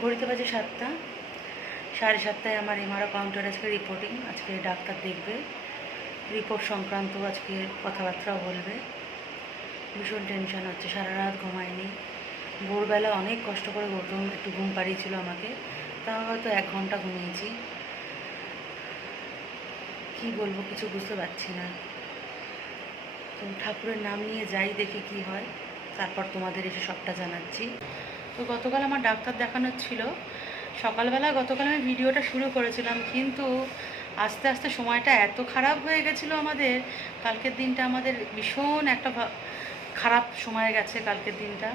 ঘড়িতে বাজে 7টা, 7:30টায় আমার এমআরও কাউন্টার আজকে রিপোর্টিং। আজকে ডাক্তার দেখবে, রিপোর্ট সংক্রান্ত আজকে কথাবার্তাও বলবে। ভীষণ টেনশন হচ্ছে, সারা রাত ঘুমায়নি। ভোরবেলা অনেক কষ্ট করে গৌতম একটু ঘুম পাড়িয়েছিল আমাকে, তা হয়তো 1 ঘন্টা ঘুমিয়েছি। কি বলবো কিছু বুঝতে পারছি না। তো ঠাকুরের নাম নিয়ে যাই, দেখি কি হয়, তারপর তোমাদের এসে সবটা জানাচ্ছি। তো গতকাল আমার ডাক্তার দেখানোর ছিল সকালবেলা। গতকাল আমি ভিডিওটা শুরু করেছিলাম, কিন্তু আস্তে আস্তে সময়টা এত খারাপ হয়ে গেছিলো আমাদের। কালকের দিনটা আমাদের ভীষণ একটা খারাপ সময় গেছে কালকের দিনটা।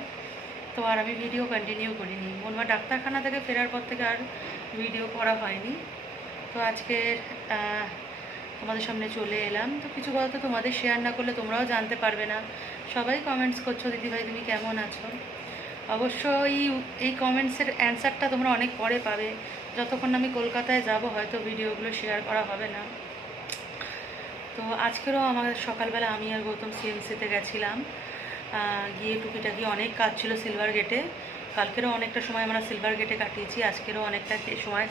তো আর আমি ভিডিও কন্টিনিউ করিনি। মনমা ডাক্তারখানা থেকে ফেরার পর থেকে আর ভিডিও করা হয়নি। তো আজকে তোমাদের সামনে চলে এলাম। তো কিছু কথা তো তোমাদের শেয়ার না করলে তোমরাও জানতে পারবে না। সবাই কমেন্টস করছো, দিদিভাই তুমি কেমন আছো। অবশ্যই এই কমেন্টসের অ্যান্সারটা তোমরা অনেক পরে পাবে। যতক্ষণ আমি কলকাতায় যাব হয়তো ভিডিওগুলো শেয়ার করা হবে না। তো আজকেরও আমাদের সকালবেলা আমি আর গৌতম সিএমসিতে গেছিলাম। গিয়ে টুকিটাকি অনেক কাজ ছিল সিলভার গেটে। কালকেরও অনেকটা সময় আমরা সিলভার গেটে কাটিয়েছি, আজকেরও অনেকটা সময়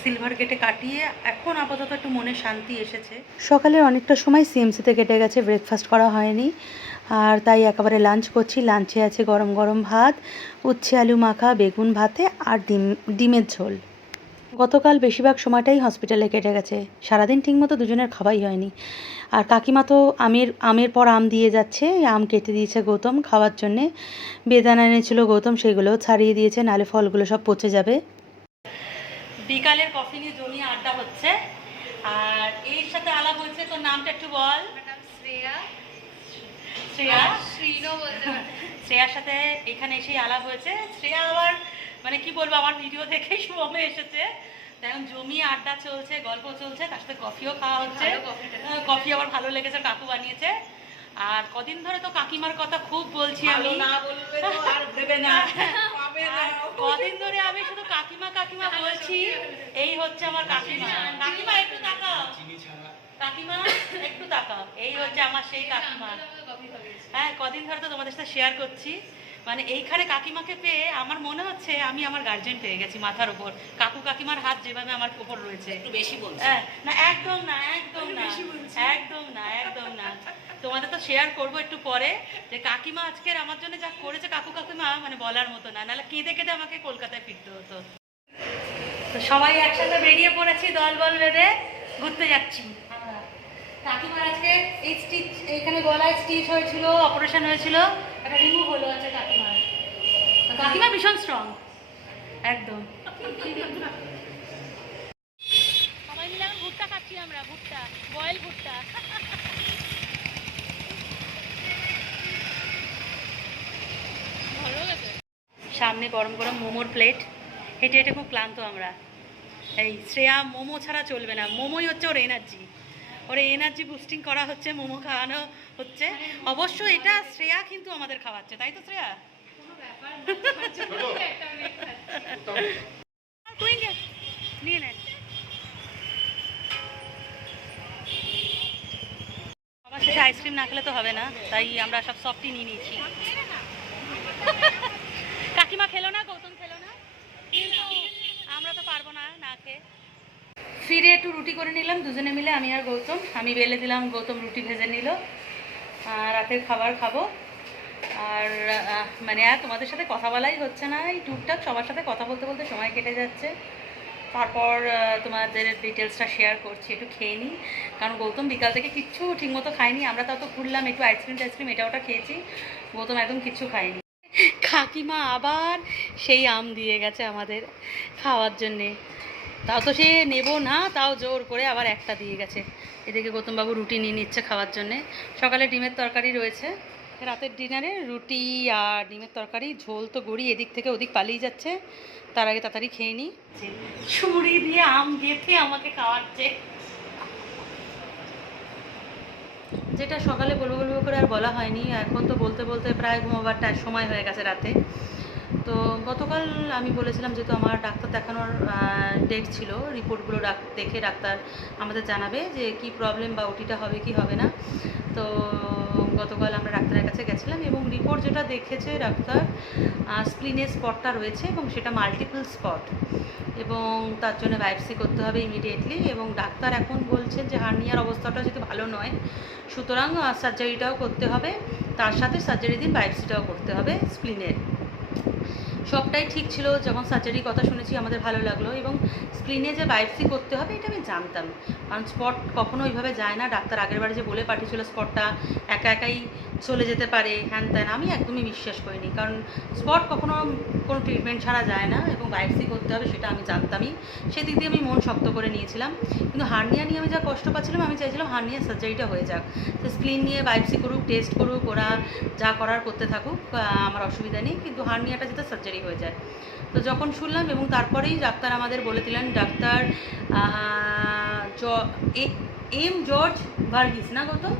সিলভার গেটে কাটিয়ে এখন আপাতত একটু মনে শান্তি এসেছে। সকালের অনেকটা সময় সিএমসিতে কেটে গেছে, ব্রেকফাস্ট করা হয়নি, আর তাই একেবারে লাঞ্চ করছি। লাঞ্চে আছে গরম গরম ভাত, উচ্ছে আলু মাখা, বেগুন ভাতে আর ডিমের ঝোল। গতকাল বেশিরভাগ সময়টাই হসপিটালে কেটে গেছে, সারাদিন ঠিকমতো দুজনের খাওয়াই হয়নি। আর কাকিমা তো আমের পর আম দিয়ে যাচ্ছে, আম কেটে দিয়েছে গৌতম খাওয়ার জন্যে। বেদানা এনেছিল গৌতম, সেগুলোও ছাড়িয়ে দিয়েছে, নালে ফলগুলো সব পচে যাবে। বিকালের কফি নিয়ে জমিয়ে আড্ডা হচ্ছে, আর এর সাথে আলাপ হয়েছে। তোর নামটা একটু বল। শ্রেয়া। শ্রেয়া, শ্রীনো বলতে পারে। শ্রেয়ার সাথে এখানে এসেই আলাপ হয়েছে। শ্রেয়া আবার মানে কি বলবো, আমার ভিডিও দেখেই শুভমে এসেছে। এখন জমিয়ে আড্ডা চলছে, গল্প চলছে, তার সাথে কফিও খাওয়া হচ্ছে। কফি আবার ভালো লেগেছে, কাকু বানিয়েছে। আর কদিন ধরে তো কাকিমার কথা খুব বলছি আমি, কদিন ধরে আমি শুধু কাকিমা কাকিমা বলছি। এই হচ্ছে আমার কাকিমা। কাকিমা একটু তাকাও, কাকিমা একটু তাকাও, এই হচ্ছে আমার সেই কাকিমা। হ্যাঁ, কদিন ধরে তো তোমাদের সাথে শেয়ার করছি। মানে এইখানে কাকিমাকে পেয়ে আমার মনে হচ্ছে আমি আমার গার্জেন পেয়ে গেছি মাথার উপর। কাকু কাকিমার হাত যেভাবে আমার উপর রয়েছে। একটু বেশি বলছি। হ্যাঁ, না একদম না, একদম না, একদম না, একদম না। তোমাদের তো শেয়ার করবো একটু পরে যে কাকিমা আজকের আমার জন্য যা করেছে কাকু কাকিমা, মানে বলার মতো না, নাহলে কেঁদে কেঁদে আমাকে কলকাতায় ফিরতে হতো। তো সবাই একসাথে বেরিয়ে পড়েছি, দল বল বেঁধে ঘুরতে যাচ্ছি। কাকিমার আজকে এই স্টিচ, এইখানে গলায় স্টিচ হয়েছিল, অপারেশন হয়েছিল, একটা রিমুভ হলো আছে কাকিমার। কাকিমা ভীষণ স্ট্রং, একদম। সবাই মিলে এখন ভুট্টা খাচ্ছি আমরা, ভুট্টা, বয়েল ভুট্টা। ভালো গেছে। সামনে গরম গরম মোমোর প্লেট। হেঁটে হেঁটে খুব ক্লান্ত আমরা। এই শ্রেয়া মোমো ছাড়া চলবে না, মোমোই হচ্ছে ওর এনার্জি। ওর এনার্জি বুস্টিং করা হচ্ছে, মোমো খাওয়ানো হচ্ছে। অবশ্য এটা শ্রেয়া কিন্তু আমাদের খাওয়াচ্ছে, তাই তো শ্রেয়া? কোনো ব্যাপার না, একটা মিনিট নিয়ে নেন। আমার শেষে আইসক্রিম না খেলে তো হবে না, তাই আমরা সব সফটই নিয়ে নিয়েছি। কাকিমা খেলো না, গৌতম খেলো না, কিন্তু আমরা তো পারবো না না খেয়ে। ফিরে একটু রুটি করে নিলাম দুজনে মিলে, আমি আর গৌতম। আমি বেলে দিলাম, গৌতম রুটি ভেজে নিল। রাতের খাবার খাবো। আর মানে আর তোমাদের সাথে কথা বলাই হচ্ছে না, এই টুকটাক সবার সাথে কথা বলতে বলতে সময় কেটে যাচ্ছে। তারপর তোমাদের ডিটেলসটা শেয়ার করছি, একটু খেয়ে নিই। কারণ গৌতম বিকাল থেকে কিচ্ছু ঠিকমতো খায়নি। আমরা তাও তো ঘুরলাম, একটু আইসক্রিম এটা ওটা খেয়েছি, গৌতম একদম কিচ্ছু খায়নি। কাকিমা আবার সেই আম দিয়ে গেছে আমাদের খাওয়ার জন্যে। তাও তো সে নেবো না, তাও জোর করে আবার একটা দিয়ে গেছে। এদিকে গৌতমবাবু রুটি নিয়ে নিচ্ছে খাওয়ার জন্যে। সকালে ডিমের তরকারি রয়েছে, রাতের ডিনারে রুটি আর ডিমের তরকারি। ঝোল তো গড়ি এদিক থেকে ওদিক পালিয়ে যাচ্ছে, তার আগে তাড়াতাড়ি খেয়ে নিই। ছুরি দিয়ে আম গেঁথে আমাকে খাওয়াচ্ছে, যেটা সকালে বলবো বলবো করে আর বলা হয়নি। এখন তো বলতে বলতে প্রায় ঘুমাবার সময় হয়ে গেছে রাতে। তো গতকাল আমি বলেছিলাম যেহেতু আমার ডাক্তার দেখানোর ডেট ছিল, রিপোর্টগুলো দেখে ডাক্তার আমাদের জানাবে যে কি প্রবলেম বা ওটিটা হবে কি হবে না। তো গতকাল আমরা ডাক্তারের কাছে গেছিলাম এবং রিপোর্ট যেটা দেখেছে ডাক্তার, স্প্লিনের স্পটটা রয়েছে এবং সেটা মাল্টিপল স্পট এবং তার জন্য বায়োপসি করতে হবে ইমিডিয়েটলি। এবং ডাক্তার এখন বলছেন যে হার্নিয়ার অবস্থাটা যেহেতু ভালো নয়, সুতরাং সার্জারিটাও করতে হবে, তার সাথে সার্জারির দিন বায়োপসিটাও করতে হবে স্প্লিনের। সবটাই ঠিক ছিল, যখন সার্জারির কথা শুনেছি আমাদের ভালো লাগলো। এবং স্প্লিনে যে বায়োপসি করতে হবে এটা আমি জানতাম, কারণ স্পট কখনো ওইভাবে যায় না। ডাক্তার আগের বারে যে বলে পাঠিয়েছিল স্পটটা একা একাই চলে যেতে পারে হ্যান ত্যান, আমি একদমই বিশ্বাস করিনি, কারণ স্পট কখনো কোনো ট্রিটমেন্ট ছাড়া যায় না এবং বায়োপসি করতে হবে সেটা আমি জানতামই। সেদিক দিয়ে আমি মন শক্ত করে নিয়েছিলাম। কিন্তু হার্নিয়া নিয়ে আমি যা কষ্ট পাচ্ছিলাম, আমি চাইছিলাম হার্নিয়া সার্জারিটা হয়ে যাক, তো স্প্লিন নিয়ে বায়োপসি করুক, টেস্ট করুক, ওরা যা করার করতে থাকুক, আমার অসুবিধা নেই, কিন্তু হার্নিয়াটা যাতে সার্জারি হয়ে যায়। তো যখন শুনলাম এবং তারপরেই ডাক্তার আমাদের বলে দিলেন, ডাক্তার এম জর্জ ভার্গিস না Gautam,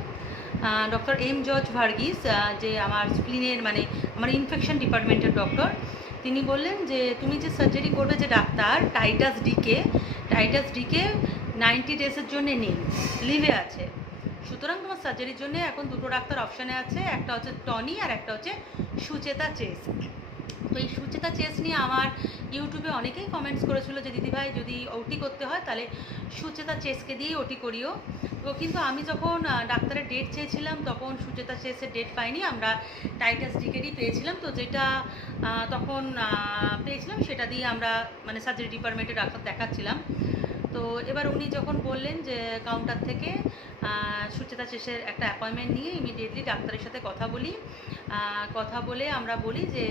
doctor M George Varghese, যে আমার স্প্লিনের মানে আমার ইনফেকশন ডিপার্টমেন্টের ডক্টর, তিনি বললেন যে তুমি যে সার্জারি করবে যে ডাক্তার টাইটাস ডিকে 90 ডেজের জন্য নেই, লিভে আছে। সুতরাং তোমার সার্জারির জন্য এখন দুটো ডাক্তার অপশানে আছে, একটা হচ্ছে টনি আর একটা হচ্ছে সুচেতা চেস। তো এই সুচেতা চেস নিয়ে আমার ইউটিউবে অনেকেই কমেন্টস করেছিল যে দিদিভাই যদি ওটি করতে হয় তাহলে সুচেতা চেসকে দিয়েই ওটি করিও। তো কিন্তু আমি যখন ডাক্তারের ডেট চেয়েছিলাম তখন সুচেতা চেসের ডেট পাইনি, আমরা টাইটাস ডিকেরই পেয়েছিলাম। তো যেটা তখন পেয়েছিলাম সেটা দিয়ে আমরা মানে সার্জারি ডিপার্টমেন্টে ডাক্তার দেখাচ্ছিলাম। তো এবার উনি যখন বললেন যে কাউন্টার থেকে সুচেতা চেসের একটা অ্যাপয়েন্টমেন্ট নিয়ে ইমিডিয়েটলি ডাক্তারের সাথে কথা বলে আমরা বলি যে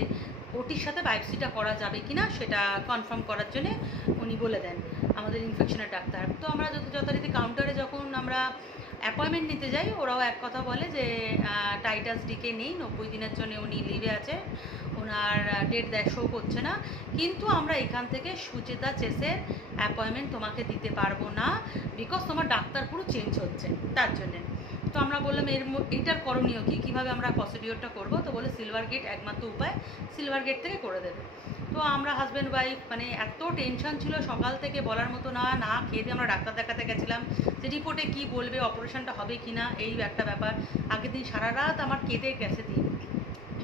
ওটির সাথে বায়োপসিটা করা যাবে কি না সেটা কনফার্ম করার জন্য উনি বলে দেন আমাদের ইনফেকশনের ডাক্তার। তো আমরা যথারীতি কাউন্টারে যখন আমরা অ্যাপয়েন্টমেন্ট নিতে যাই, ওরাও এক কথা বলে যে টাইটাস ডিকে নেই, 90 দিনের জন্য উনি লিভে আছে, ওনার ডেট শো করছে না, কিন্তু আমরা এখান থেকে সুচেতা চেসের অ্যাপয়েন্টমেন্ট তোমাকে দিতে পারবো না, বিকজ তোমার ডাক্তার পুরো চেঞ্জ হচ্ছে তার জন্যে। তো আমরা বললাম এইটার করণীয় কী, কীভাবে আমরা প্রসিডিওরটা করবো? তো বলে সিলভার গেট একমাত্র উপায়, সিলভার গেট থেকে করে দেবে। তো আমরা হাজব্যান্ড ওয়াইফ মানে এত টেনশন ছিল সকাল থেকে বলার মতো না খেয়ে দিয়ে আমরা ডাক্তার দেখাতে গেছিলাম যে রিপোর্টে কী বলবে, অপারেশনটা হবে কি না, এই একটা ব্যাপার। আগের দিন সারা রাত আমার কেঁদে গেছে,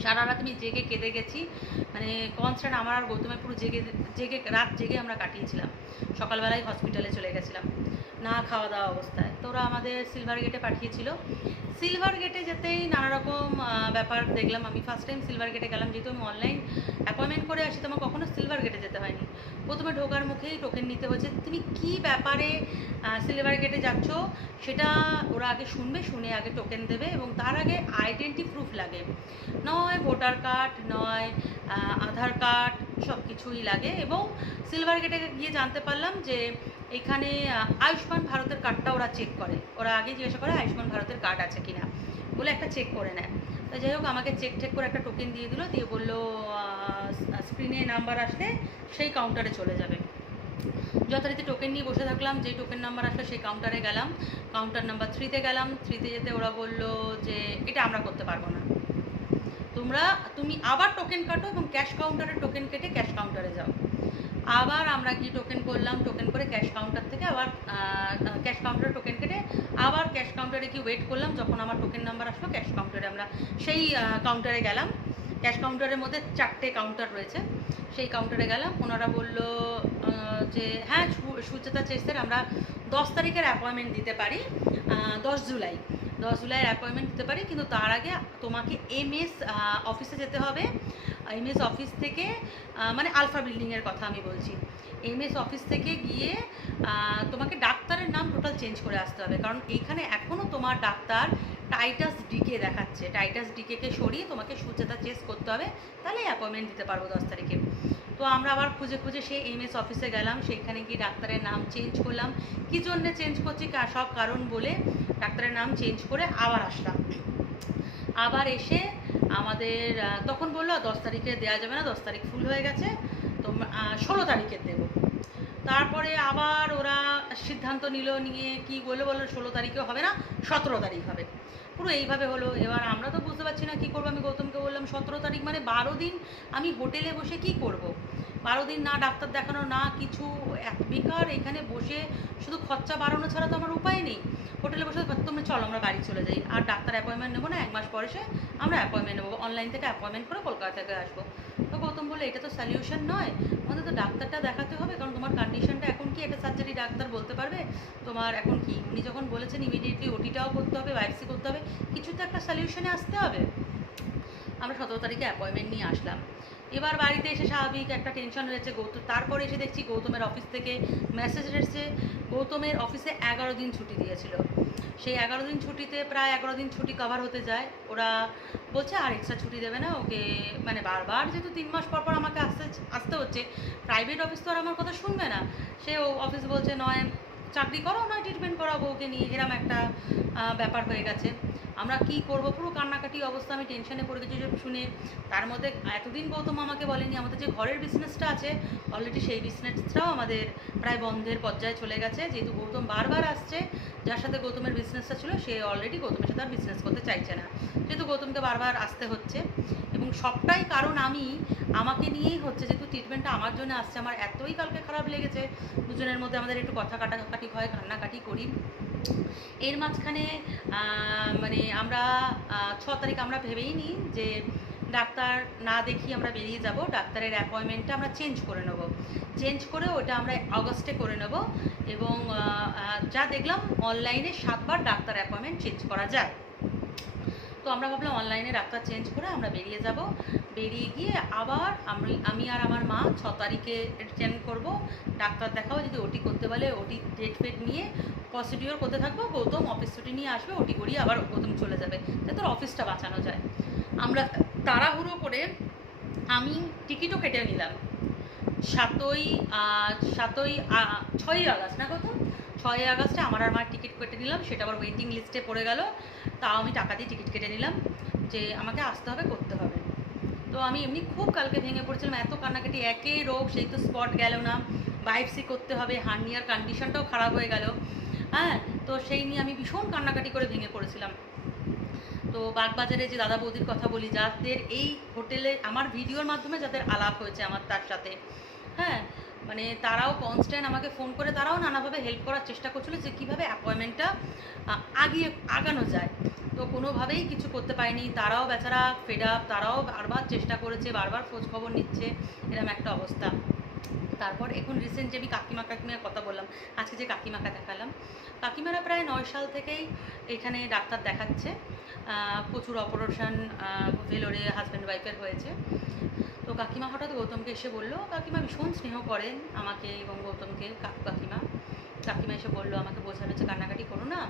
সারা রাত আমি জেগে কেঁদে গেছি, মানে কনস্ট্যান্ট আমার আর গৌতমে পুরো রাত জেগে আমরা কাটিয়েছিলাম। সকালবেলায় হসপিটালে চলে গেছিলাম না খাওয়া দাওয়া অবস্থায়। তো ওরা আমাদের সিলভার গেটে পাঠিয়েছিল। সিলভার গেটে যেতেই নানা রকম ব্যাপার দেখলাম। আমি ফার্স্ট টাইম সিলভার গেটে গেলাম, যেহেতু আমি অনলাইন অ্যাপয়েন্টমেন্ট করে আসি, তো আমার কখনো সিলভার গেটে যেতে হয়নি। প্রথমে ঢোকার মুখেই টোকেন নিতে হয়েছে। তুমি কি ব্যাপারে সিলভার গেটে যাচ্ছ সেটা ওরা আগে শুনবে, শুনে আগে টোকেন দেবে এবং তার আগে আইডেন্টি প্রুফ লাগে, নয় ভোটার কার্ড, নয় আধার কার্ড, সব কিছুই লাগে। এবং সিলভার গেটে গিয়ে জানতে পারলাম যে এখানে আয়ুষ্মান ভারতের কার্ডটা ওরা চেক করে, ওরা আগে জিজ্ঞাসা করে আয়ুষ্মান ভারতের কার্ড আছে কিনা বলে একটা চেক করে নেয়। তো যাই হোক আমাকে চেক করে একটা টোকেন দিয়ে দিল, দিয়ে বললো স্ক্রিনে নাম্বার আসলে সেই কাউন্টারে চলে যাবে। যথারীতি টোকেন নিয়ে বসে থাকলাম, যেই টোকেন নাম্বার আসলে সেই কাউন্টারে গেলাম, কাউন্টার নাম্বার 3-তে গেলাম। 3-তে যেতে ওরা বললো যে এটা আমরা করতে পারবো না, তুমি আবার টোকেন কাটো এবং ক্যাশ কাউন্টারের টোকেন কেটে ক্যাশ কাউন্টারে যাও। আবার আমরা গিয়ে টোকেন করলাম, টোকেন করে ক্যাশ কাউন্টার থেকে আবার ক্যাশ কাউন্টারে টোকেন কেটে আবার ক্যাশ কাউন্টারে গিয়ে ওয়েট করলাম। যখন আমার টোকেন নাম্বার আসলো ক্যাশ কাউন্টারে আমরা সেই কাউন্টারে গেলাম। ক্যাশ কাউন্টারের মধ্যে 4টে কাউন্টার রয়েছে, সেই কাউন্টারে গেলাম। ওনারা বললো যে হ্যাঁ সুচেতা চেসের আমরা 10 তারিখের অ্যাপয়েন্টমেন্ট দিতে পারি, 10 জুলাইয়ের অ্যাপয়েন্টমেন্ট দিতে পারি, কিন্তু তার আগে তোমাকে এমএস অফিসে যেতে হবে। এমএস অফিস থেকে মানে আলফা বিল্ডিংয়ের কথা আমি বলছি, এমএস অফিস থেকে গিয়ে তোমাকে ডাক্তারের নাম টোটাল চেঞ্জ করে আসতে হবে, কারণ এইখানে এখনও তোমার ডাক্তার টাইটাস ডিকে দেখাচ্ছে। টাইটাস ডিকেকে সরিয়ে তোমাকে সুচেতা চেস করতে হবে, তাহলে অ্যাপয়েন্টমেন্ট দিতে পারবো 10 তারিখে। তো আমরা আবার খুঁজে সেই এমএস অফিসে গেলাম, সেইখানে গিয়ে ডাক্তারের নাম চেঞ্জ করলাম। কী জন্যে চেঞ্জ করছি সব কারণ বলে ডাক্তারের নাম চেঞ্জ করে আবার আসলাম। আবার এসে আমাদের তখন বললো 10 তারিখে দেওয়া যাবে না, 10 তারিখ ফুল হয়ে গেছে, তো 16 তারিখে দেবো। তারপরে আবার ওরা সিদ্ধান্ত নিয়ে কি বললো 16 তারিখেও হবে না, 17 তারিখ হবে। পুরো এইভাবে হলো। এবার আমরা তো বুঝতে পারছি না কী করবো। আমি গৌতমকে বললাম 17 তারিখ মানে 12 দিন আমি হোটেলে বসে কি করব? 12 দিন না ডাক্তার দেখানো না কিছু, এক বেকার এখানে বসে শুধু খরচা বাড়ানো ছাড়া তো আমার উপায় নেই। হোটেলে বসে তোমরা চলো আমরা বাড়ি চলে যাই, আর ডাক্তার অ্যাপয়েন্টমেন্ট নেবো না, 1 মাস পরে সে আমরা অ্যাপয়েন্টমেন্ট নেবো, অনলাইন থেকে অ্যাপয়েন্টমেন্ট করে কলকাতা থেকে আসবো। তো গৌতম বললো এটা তো সলিউশন নয়, আমাদের তো ডাক্তারটা দেখাতে হবে, কারণ তোমার কন্ডিশনটা এখন কি একটা সার্জারি ডাক্তার বলতে পারবে তোমার এখন কি। উনি যখন বলেছেন ইমিডিয়েটলি ওটিটাও করতে হবে, বায়োপসি করতে হবে, কিছু তো একটা সলিউশনে আসতে হবে। আমরা 17 তারিখে অ্যাপয়েন্টমেন্ট নিয়ে আসলাম। এবার বাড়িতে এসে স্বাভাবিক একটা টেনশন হয়েছে গৌতম, তারপরে এসে দেখছি গৌতমের অফিস থেকে মেসেজ এসেছে গৌতমের অফিসে 11 দিন ছুটি দিয়েছিল। সেই 11 দিন ছুটিতে প্রায় 11 দিন ছুটি কভার হতে যায়, ওরা বলছে আর এক্সট্রা ছুটি দেবে না ওকে, মানে বারবার যেহেতু 3 মাস পর পর আমাকে আসতে হচ্ছে, প্রাইভেট অফিস তো আর আমার কথা শুনবে না। সে ও অফিস বলছে নয় চাকরি করো নয় ট্রিটমেন্ট করাবো ওকে নিয়ে, এরম একটা ব্যাপার হয়ে গেছে। আমরা কি করব, পুরো কান্নাকাটি অবস্থা, আমি টেনশনে পড়ে গেছি সব শুনে। তার মধ্যে এতদিন গৌতম আমাকে বলেনি আমাদের যে ঘরের বিজনেসটা আছে অলরেডি সেই বিজনেসটাও আমাদের প্রায় বন্ধের পর্যায়ে চলে গেছে, যেহেতু গৌতম বারবার আসছে, যার সাথে গৌতমের বিজনেসটা ছিল সে অলরেডি গৌতমের সাথে আর বিজনেস করতে চাইছে না, যেহেতু গৌতমকে বারবার আসতে হচ্ছে। এবং সবটাই কারণ আমাকে নিয়েই হচ্ছে, যেহেতু ট্রিটমেন্টটা আমার জন্য আসছে। আমার এতই কালকে খারাপ লেগেছে, দুজনের মধ্যে আমাদের একটু কথা কাটাকাটি হয়, কান্নাকাটি করি। এর মাঝখানে মানে আমরা 6 তারিখ আমরা ভেবেই নিই যে ডাক্তার না দেখি আমরা বেরিয়ে যাব, ডাক্তারের অ্যাপয়েন্টমেন্টটা আমরা চেঞ্জ করে নেব, চেঞ্জ করে ওটা আমরা অগস্টে করে নেব। এবং যা দেখলাম অনলাইনে 7 বার ডাক্তার অ্যাপয়েন্টমেন্ট চেঞ্জ করা যায়। তো আমরা ভাবলাম অনলাইনে ডাক্তার চেঞ্জ করে আমরা বেরিয়ে যাব, বেরিয়ে গিয়ে আবার আমি আর আমার মা 6 তারিখে রিটার্ন করব, ডাক্তার দেখাবো, যদি ওটি করতে বলে ওটি ডেট ফেট নিয়ে প্রসিডিওর করতে থাকবো। গৌতম অফিস ছুটি নিয়ে আসবে, ওটি করিয়ে আবার গৌতম চলে যাবে, যাতে তোর অফিসটা বাঁচানো যায়। আমরা তাড়াহুড়ো করে আমি টিকিটও কেটে নিলাম 6ই আগস্ট না গৌতম, 6ই আগস্টে আমার আর মার টিকিট কেটে নিলাম, সেটা আবার ওয়েটিং লিস্টে পড়ে গেল, তাও আমি টাকা দিয়ে টিকিট কেটে নিলাম যে আমাকে আসতে হবে, করতে হবে। তো আমি এমনি খুব কালকে ভেঙে পড়েছিলাম, এত কান্নাকাটি, একে রোগ সেই তো স্পট গেল না, বায়োপসি করতে হবে, হার্নিয়ার কন্ডিশনটাও খারাপ হয়ে গেল। হ্যাঁ, তো সেই নিয়ে আমি ভীষণ কান্নাকাটি করে ভেঙে পড়েছিলাম। তো বাগবাজারে যে দাদা বৌদির কথা বলি, যাদের এই হোটেলে আমার ভিডিওর মাধ্যমে যাদের আলাপ হয়েছে আমার তার সাথে, হ্যাঁ, মানে তারাও কনস্ট্যান্ট আমাকে ফোন করে তারাও নানাভাবে হেল্প করার চেষ্টা করছিল যে কীভাবে অ্যাপয়েন্টমেন্টটা আগানো যায়। তো কোনোভাবেই কিছু করতে পারেনি, তারাও বেচারা ফেড আপ, তারাও বারবার চেষ্টা করেছে, বারবার খোঁজ খবর নিচ্ছে, এরকম একটা অবস্থা। তারপর এখন রিসেন্ট যে আমি কাকিমার কথা বললাম, আজকে যে কাকিমাকে দেখালাম, কাকিমারা প্রায় 9 সাল থেকেই এখানে ডাক্তার দেখাচ্ছে, প্রচুর অপারেশন ভেলোরে হাজব্যান্ড ওয়াইফের হয়েছে। তো কাকিমা হঠাৎ গৌতমকে এসে বললো, কাকিমা ভীষণ স্নেহ করেন আমাকে এবং গৌতমকে, কাকিমা এসে বললো, আমাকে বোঝানো হচ্ছে কান্নাকাটি করো না,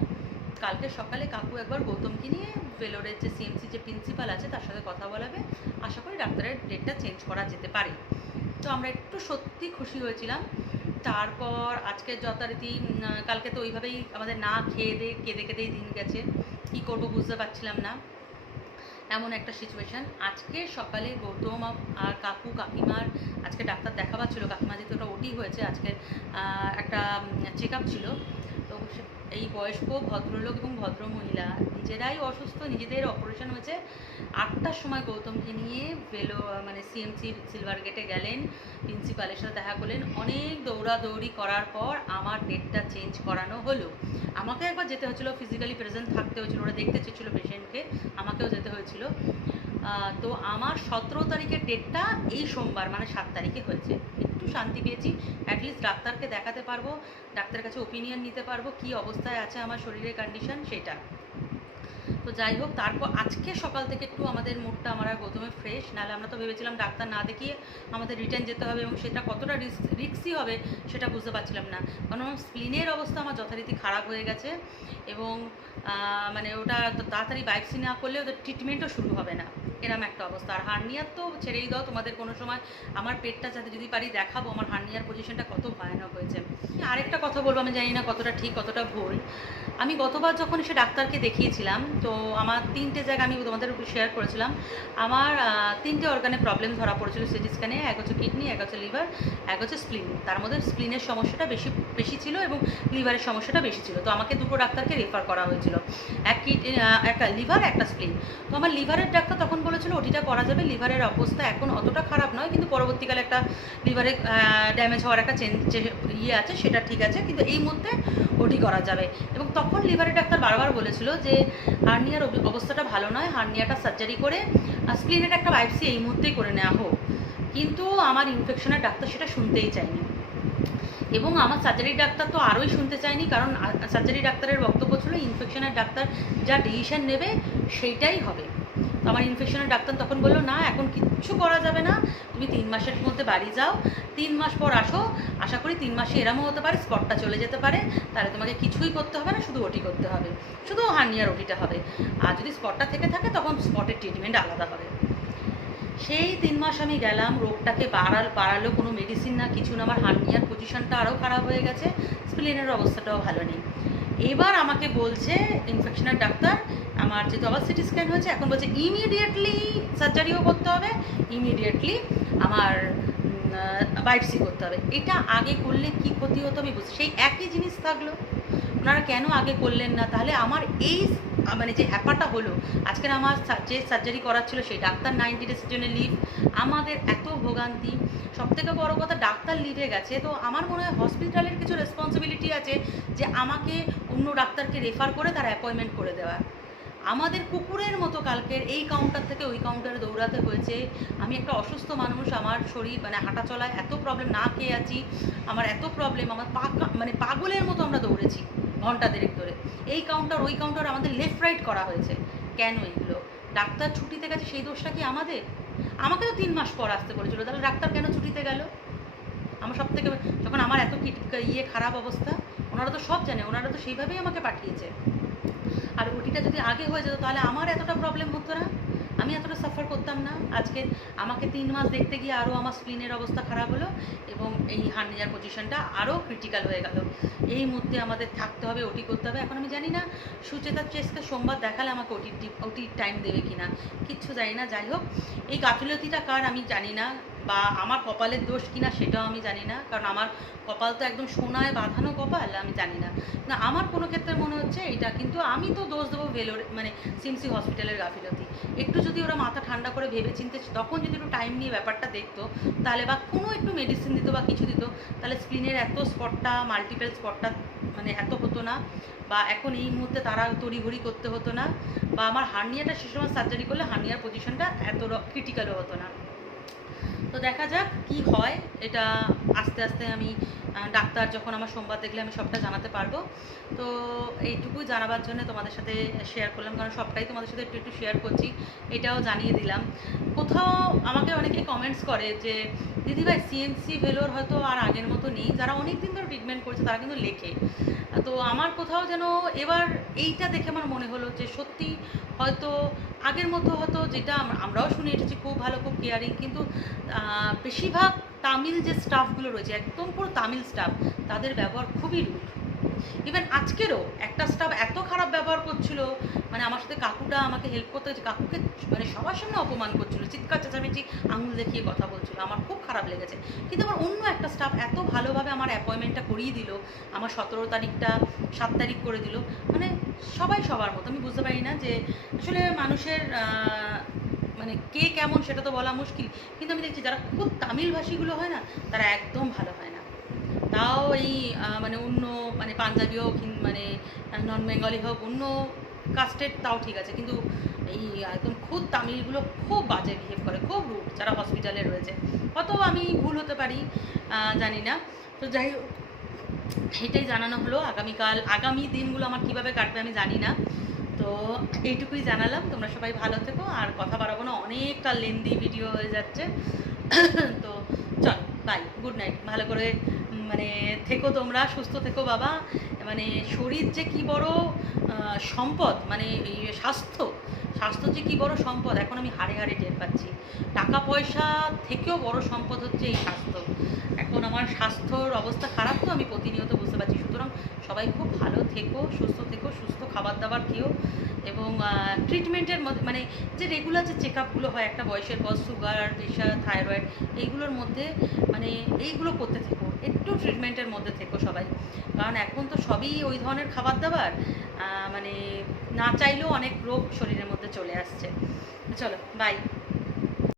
কালকে সকালে কাকু একবার গৌতমকে নিয়ে ভেলোরের যে সিএমসি যে প্রিন্সিপাল আছে তার সাথে কথা বলাবে, আশা করি ডাক্তারের ডেটটা চেঞ্জ করা যেতে পারে। তো আমরা একটু সত্যি খুশি হয়েছিলাম। তারপর আজকে যথারীতি কালকে তো ওইভাবেই আমাদের না খেয়ে দিয়ে কেঁদেই দিন গেছে, কী করবো বুঝতে পারছিলাম না, এমন একটা সিচুয়েশান। আজকে সকালে গৌতম আর কাকিমার আজকে ডাক্তার দেখাবার ছিল, কাকিমা যেহেতু একটা ওটি হয়েছে, আজকে একটা চেক আপ ছিল। তো এই বয়স্ক ভদ্রলোক এবং ভদ্রমহিলা নিজেরাই অসুস্থ, নিজেদের অপারেশন হয়েছে, 8টার সময় গৌতমকে নিয়ে মানে সিএমসি সিলভার গেটে গেলেন, প্রিন্সিপালের সাথে দেখা করলেন, অনেক দৌড়াদৌড়ি করার পর আমার ডেটটা চেঞ্জ করানো হলো। আমাকে একবার যেতে হয়েছিলো, ফিজিক্যালি প্রেজেন্ট থাকতে হয়েছিলো, ওরা দেখতে চেয়েছিলো পেশেন্টকে, আমাকেও যেতে হয়েছিল। তো আমার 17 তারিখের ডেটটা এই সোমবার মানে 7 তারিখে হয়েছে। একটু শান্তি পেয়েছি, অ্যাটলিস্ট ডাক্তারকে দেখাতে পারবো, ডাক্তারের কাছে ওপিনিয়ন নিতে পারবো কী অবস্থায় আছে আমার শরীরের কন্ডিশন সেটা। তো যাই হোক, তারপর আজকে সকাল থেকে একটু আমাদের মুডটা আমার আর গৌতমে ফ্রেশ, নাহলে আমরা তো ভেবেছিলাম ডাক্তার না দেখিয়ে আমাদের রিটার্ন যেতে হবে, এবং সেটা কতটা রিস্কি হবে সেটা বুঝতে পারছিলাম না, কারণ স্প্লিনের অবস্থা আমার যথারীতি খারাপ হয়ে গেছে, এবং মানে ওটা তাড়াতাড়ি বায়োপসি না করলে ওদের ট্রিটমেন্টও শুরু হবে না, এরম একটা অবস্থা। আর হার্নিয়ার তো ছেড়েই দাও, তোমাদের কোনো সময় আমার পেটটা যাতে যদি পারি দেখাবো আমার হার্নিয়ার পজিশনটা কত ভয়ানক হয়েছে। আরেকটা কথা বলবো, আমি জানি না কতটা ঠিক কতটা ভুল, আমি গতবার যখন এসে ডাক্তারকে দেখিয়েছিলাম, তো আমার 3টে জায়গা আমি তোমাদের শেয়ার করেছিলাম, আমার 3টে অর্গানে প্রবলেম ধরা পড়েছিল সিটি স্ক্যানে, এক হচ্ছে কিডনি, এক হচ্ছে লিভার, এক হচ্ছে স্প্লিন। তার মধ্যে স্প্লিনের সমস্যাটা বেশি ছিল এবং লিভারের সমস্যাটা বেশি ছিল। তো আমাকে 2টো ডাক্তারকে রেফার করা হয়েছিল, একটা লিভার একটা স্প্লিন। তো আমার লিভারের ডাক্তার তখন বলেছিল ওটিটা করা যাবে, লিভারের অবস্থা এখন অতটা খারাপ নয়, কিন্তু পরবর্তীকালে একটা লিভারে ড্যামেজ হওয়ার একটা ইয়ে আছে, সেটা ঠিক আছে, কিন্তু এই মুহূর্তে ওটি করা যাবে। এবং তখন লিভারের ডাক্তার বারবার বলেছিল যে হার্নিয়ার অবস্থাটা ভালো নয়, হার্নিয়াটা সার্জারি করে স্প্লিনের একটা বায়োপসি এই মুহূর্তেই করে নেওয়া হোক। কিন্তু আমার ইনফেকশনের ডাক্তার সেটা শুনতেই চায়নি, এবং আমার সার্জারির ডাক্তার তো আরোই শুনতে চায়নি, কারণ সার্জারি ডাক্তারের বক্তব্য ছিল ইনফেকশনের ডাক্তার যা ডিসিশন নেবে সেইটাই হবে। তো আমার ইনফেকশনের ডাক্তার তখন বললো না, এখন কিচ্ছু করা যাবে না, তুমি 3 মাসের মধ্যে বাড়ি যাও, 3 মাস পর আসো, আশা করি 3 মাসে এরমও হতে পারে স্পটটা চলে যেতে পারে, তাহলে তোমাকে কিছুই করতে হবে না, শুধু ওটি করতে হবে, শুধু হার্নিয়ার ওটিটা হবে। আর যদি স্পটটা থেকে থাকে তখন স্পটের ট্রিটমেন্ট আলাদা হবে। সেই 3 মাস আমি গেলাম, রোগটাকে বাড়ালো কোনো মেডিসিন না, কিছু না, আমার হার্নিয়ার পজিশনটা আরও খারাপ হয়ে গেছে, স্প্লিনের অবস্থাটাও ভালো নেই। এবার আমাকে বলছে ইনফেকশনের ডাক্তার, আমার যেহেতু আবার সিটি স্ক্যান হয়েছে, এখন বলছে ইমিডিয়েটলি সার্জারিও করতে হবে, ইমিডিয়েটলি আমার বায়োপসি করতে হবে। এটা আগে করলে কি ক্ষতি হতো আমি বুঝছি, সেই একই জিনিস থাকলো, ওনারা কেন আগে করলেন না? তাহলে আমার এই মানে যে হ্যাপাটা হলো, আজকের আমার যে সার্জারি করাচ্ছিল সেই ডাক্তার 90 ডেজের জন্য লিভ, আমাদের এত ভোগান্তি, সবথেকে বড় কথা ডাক্তার লিভে গেছে, তো আমার মনে হয় হসপিটালের কিছু রেসপন্সিবিলিটি আছে যে আমাকে অন্য ডাক্তারকে রেফার করে তার অ্যাপয়েন্টমেন্ট করে দেওয়া। আমাদের কুকুরের মতো কালকের এই কাউন্টার থেকে ওই কাউন্টারে দৌড়াতে হয়েছে। আমি একটা অসুস্থ মানুষ, আমার শরীর মানে হাঁটা চলায় এত প্রবলেম, না খেয়ে আছি, আমার এত প্রবলেম, আমার মানে পাগলের মতো আমরা দৌড়েছি ঘন্টা দেড়েক ধরে, এই কাউন্টার ওই কাউন্টার আমাদের লেফট রাইট করা হয়েছে। কেন এগুলো? ডাক্তার ছুটিতে গেছে, সেই দোষটা কি আমাদের? আমাকে তো 3 মাস পর আসতে বলেছিল, তাহলে ডাক্তার কেন ছুটিতে গেল? আমার সব থেকে যখন আমার এত খারাপ অবস্থা, ওনারা তো সব জানে, ওনারা তো সেইভাবেই আমাকে পাঠিয়েছে। আর ওটিটা যদি আগে হয়ে যেত তাহলে আমার এতটা প্রবলেম হতো না, আমি এতটা সাফার করতাম না। আজকে আমাকে 3 মাস দেখতে গিয়ে আরও আমার স্প্লিনের অবস্থা খারাপ হলো, এবং এই হার্নিয়ার পজিশনটা আরও ক্রিটিক্যাল হয়ে গেল। এই মুহূর্তে আমাদের থাকতে হবে, ওটি করতে হবে। এখন আমি জানি না সুচেতার চেষ্টা সোমবার দেখালে আমাকে ওটির টাইম দেবে কি না, কিচ্ছু জানি না। যাই হোক, এই গাফিলতিটা কার আমি জানি না, বা আমার কপালের দোষ কিনা সেটাও আমি জানি না, কারণ আমার কপাল তো একদম সোনায় বাঁধানো কপাল, আমি জানি না। না, আমার কোনো ক্ষেত্রে মনে হচ্ছে এটা, কিন্তু আমি তো দোষ দেবো ভেলোর মানে সিমসি হসপিটালের গাফিলতি। একটু যদি ওরা মাথা ঠান্ডা করে ভেবে চিনতে তখন যদি একটু টাইম নিয়ে ব্যাপারটা দেখতো, তাহলে বা কোনো একটু মেডিসিন দিত বা কিছু দিত, তাহলে স্প্লিনের এত স্পটটা, মাল্টিপল স্পটটা মানে এত হতো না, বা এখন এই মুহূর্তে তারা তড়িঘড়ি করতে হতো না, বা আমার হার্নিয়াটা সে সময় সার্জারি করলে হার্নিয়ার পজিশনটা এত ক্রিটিক্যালও হতো না। তো দেখা যাক কি হয়, এটা আস্তে আস্তে আমি ডাক্তার যখন আমার সোমবার দেখলে আমি সবটা জানাতে পারবো। তো এইটুকুই জানাবার জন্য তোমাদের সাথে শেয়ার করলাম, কারণ সবটাই তোমাদের সাথে একটু একটু শেয়ার করছি, এটাও জানিয়ে দিলাম। কোথাও আমাকে অনেকে কমেন্টস করে যে দিদিভাই সিএমসি ভেলোর হয়তো আর আগের মতো নেই, যারা অনেক দিন ধরে ট্রিটমেন্ট করছে তারা কিন্তু লেখে। তো আমার কোথাও যেন এবার এইটা দেখে আমার মনে হলো যে সত্যি হয়তো আগের মতো হয়তো, যেটা আমরাও শুনে এসেছি খুব ভালো, খুব কেয়ারিং, কিন্তু বেশিরভাগ তামিল যে স্টাফগুলো রয়েছে, একদম পুরো তামিল স্টাফ, তাদের ব্যবহার খুবই রুড। ইভেন আজকেরও একটা স্টাফ এত খারাপ ব্যবহার করছিল, মানে আমার সাথে কাকুটা আমাকে হেল্প করতে হয়েছে, কাকুকে মানে সবার সামনে অপমান করছিল, চিৎকার চেঁচামেচি আঙুল দেখিয়ে কথা বলছিল, আমার খুব খারাপ লেগেছে। কিন্তু আবার অন্য একটা স্টাফ এত ভালোভাবে আমার অ্যাপয়েন্টমেন্টটা করিয়ে দিল, আমার 17 তারিখটা 7 তারিখ করে দিল, মানে সবাই সবার মতো। আমি বুঝতে পারি না যে আসলে মানুষের মানে কে কেমন সেটা তো বলা মুশকিল, কিন্তু আমি দেখছি যারা খুব তামিল ভাষীগুলো হয় না, তারা একদম ভালো হয় না। তাও এই মানে অন্য মানে পাঞ্জাবি হোক, মানে নন বেঙ্গলি হোক, অন্য কাস্টের তাও ঠিক আছে, কিন্তু এই একদম খুব তামিলগুলো খুব বাজে বিহেভ করে, খুব রুড, যারা হসপিটালে রয়েছে। হয়তো আমি ভুল হতে পারি, জানি না। তো যাই হোক, সেটাই জানানো হলো। আগামী দিনগুলো আমার কীভাবে কাটবে আমি জানি না। তো এইটুকুই জানালাম, তোমরা সবাই ভালো থেকো, আর কথা বাড়াবো না, অনেকটা লেন্দি ভিডিও হয়ে যাচ্ছে। তো চল, বাই, গুড নাইট, ভালো করে মানে থেকো, তোমরা সুস্থ থেকো বাবা। মানে শরীর যে কি বড় সম্পদ, মানে এই স্বাস্থ্য যে কি বড় সম্পদ, এখন আমি হাড়ে হাড়ে টের পাচ্ছি। টাকা পয়সা থেকেও বড় সম্পদ হচ্ছে এই স্বাস্থ্য। এখন আমার স্বাস্থ্যর অবস্থা খারাপ, তো আমি প্রতিনিয়ত বুঝতে পারছি। সুতরাং সবাই খুব ভালো থেকো, সুস্থ থেকো, সুস্থ খাবার দাবার খেও, এবং ট্রিটমেন্টের মধ্যে মানে যে রেগুলার যে চেক আপগুলো হয় একটা বয়সের পর, সুগার, প্রেশার, থাইরয়েড, এইগুলোর মধ্যে মানে এইগুলো করতে থেকো, একটু ট্রিটমেন্টের মধ্যে থেকো সবাই, কারণ এখন তো সবই ওই ধরনের খাবার দাবার, মানে না চাইলেও অনেক রোগ শরীরের মধ্যে চলে আসছে। চলো বাই।